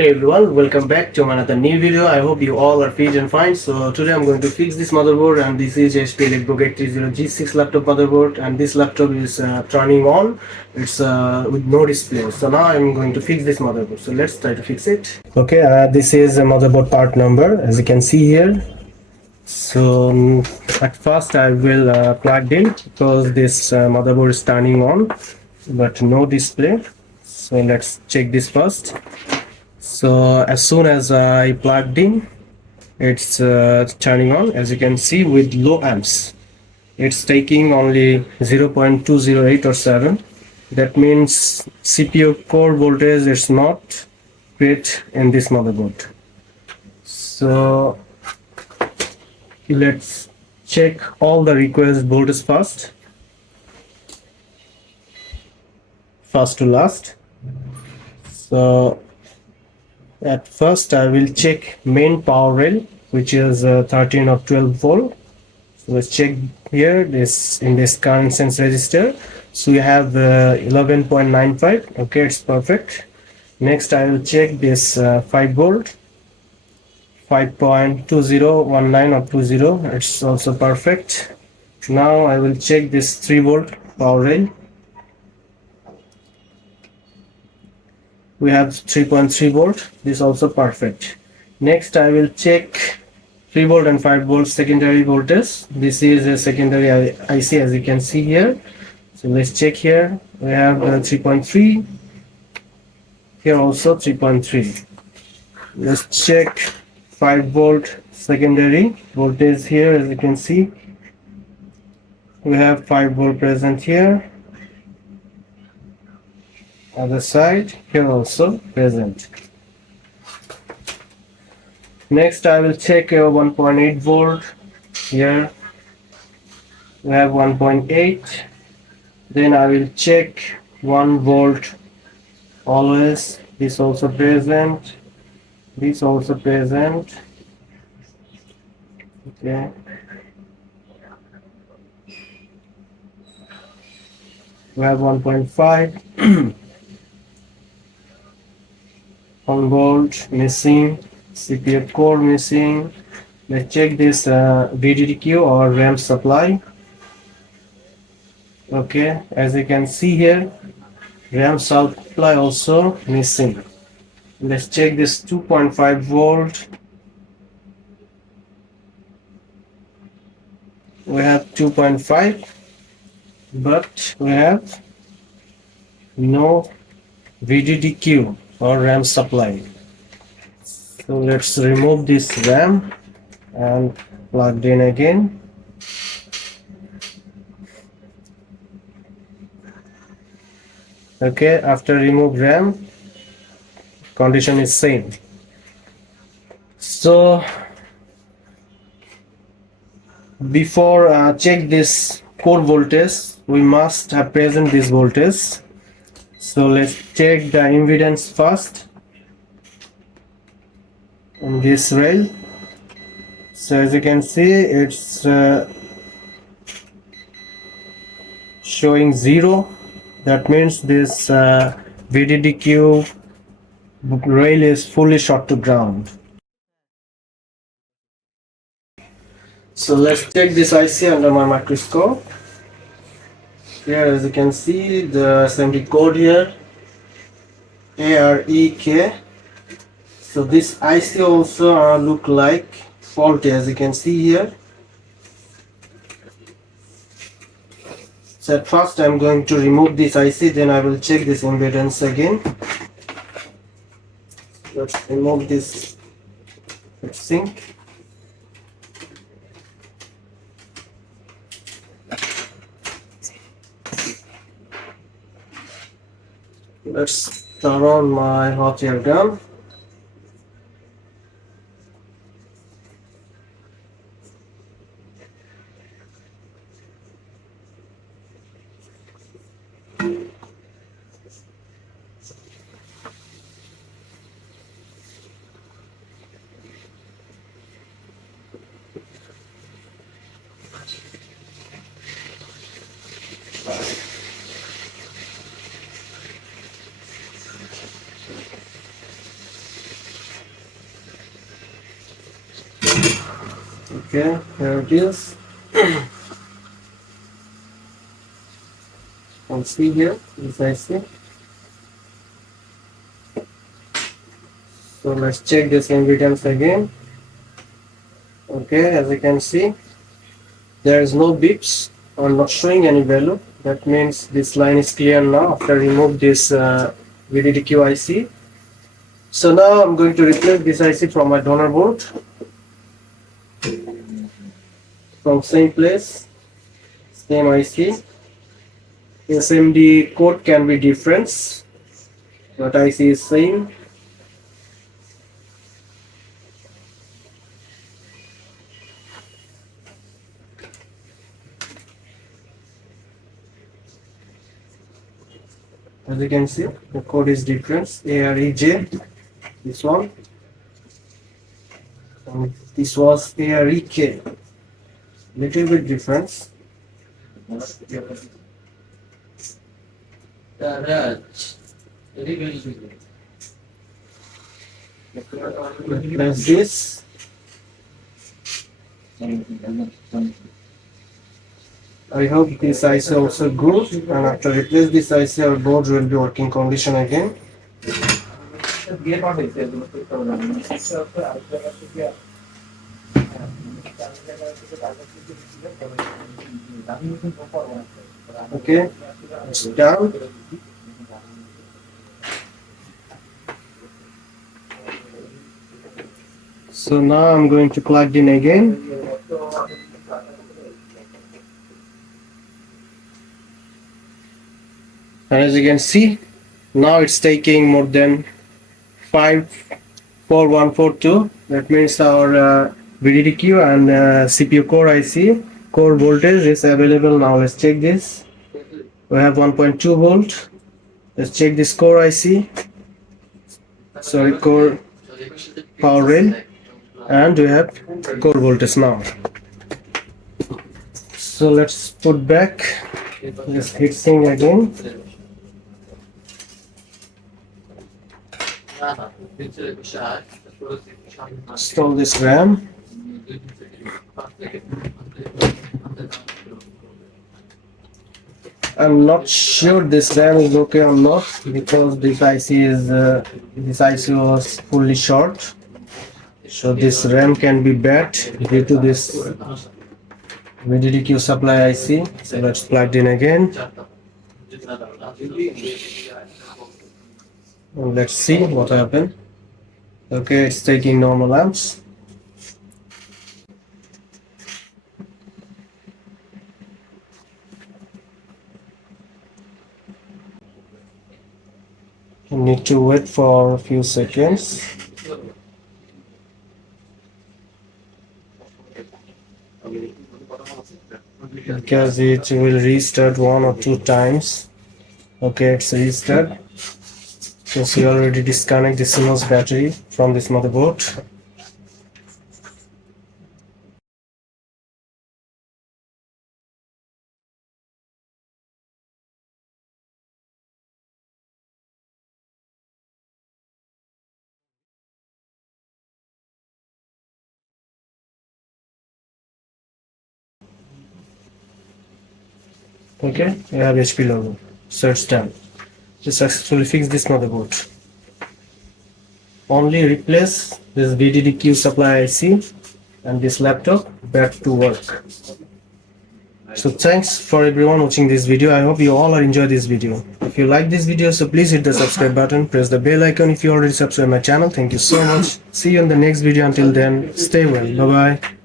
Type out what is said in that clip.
Hey everyone, welcome back to another new video. I hope you all are fit and fine. So today I'm going to fix this motherboard, and this is HP elitebook 830G6 laptop motherboard, and this laptop is turning on. It's with no display. So now I'm going to fix this motherboard. So let's try to fix it. Okay, this is a motherboard part number, as you can see here. So at first I will plug in because this motherboard is turning on, but no display. So let's check this first. So as soon as I plugged in, it's turning on, as you can see, with low amps. It's taking only 0.208 or 7. That means CPU core voltage is not great in this motherboard. So let's check all the request voltage first to last. So at first I will check main power rail, which is 13 or 12 volt. So let's check here, this in this current sense register. So we have 11.95. okay, it's perfect. Next I will check this 5 volt, 5.2019 or 20, it's also perfect. Now I will check this 3 volt power rail. We have 3.3 volt, this also perfect. Next I will check 3 volt and 5 volt secondary voltage. This is a secondary IC, as you can see here. So let's check here. We have 3.3, here also 3.3. Let's check 5 volt secondary voltage here. As you can see, we have 5 volt present here. Other side, here also present. Next I will check 1.8 volt. Here we have 1.8. Then I will check 1 volt always. This also present, this also present. Okay, we have 1.5. 1 volt missing, CPU core missing. Let's check this VDDQ or RAM supply. Okay, as you can see here, RAM supply also missing. Let's check this 2.5 volt. We have 2.5, but we have no VDDQ or RAM supply. So let's remove this RAM and plug in again. Okay, after remove RAM, condition is same. So before check this core voltage, we must have present this voltage. So let's check the impedance first in this rail. So as you can see, it's showing 0. That means this VDDQ rail is fully short to ground. So let's check this IC under my microscope. Here, as you can see, the assembly code here, AREK. So this IC also look like faulty, as you can see here. So at first I'm going to remove this IC, then I will check this impedance again. Let's remove this sink. Let's turn on my hot air gun. Okay, here it is. Can see here this IC. So let's check this ingredients again. Okay, as you can see, there is no beeps or not showing any value. That means this line is clear now after remove this VDDQ IC. So now I'm going to replace this IC from my donor board from same place, same IC. SMD code can be different, but IC is same. As you can see, the code is different. AREJ, this one, and this was AREK. Little bit difference. Replace this. I hope this IC also good, and after replace this IC our board will be working condition again. Okay, it's done. So now I'm going to plug in again. And as you can see, now it's taking more than 54142. That means our VDDQ and CPU core IC core voltage is available now. Let's check this. We have 1.2 volt. Let's check this core IC. Sorry, core power rail, and we have core voltage now. So let's put back this heatsink again. Install this RAM. I'm not sure this RAM is okay or not because this IC was fully short. So this RAM can be bad due to this VDDQ supply IC. So let's plug in again. And let's see what happened. Okay, it's taking normal amps. You need to wait for a few seconds. Because it will restart 1 or 2 times. Okay, it's restarted. Since we already disconnect the CMOS battery from this motherboard. Okay, we have HP logo. So it's done. We successfully fixed this motherboard. Only replace this VDDQ supply IC and this laptop back to work. So thanks for everyone watching this video. I hope you all are enjoy this video. If you like this video, so please hit the subscribe button, press the bell icon if you already subscribe my channel. Thank you so much. See you in the next video. Until then, stay well. Bye bye.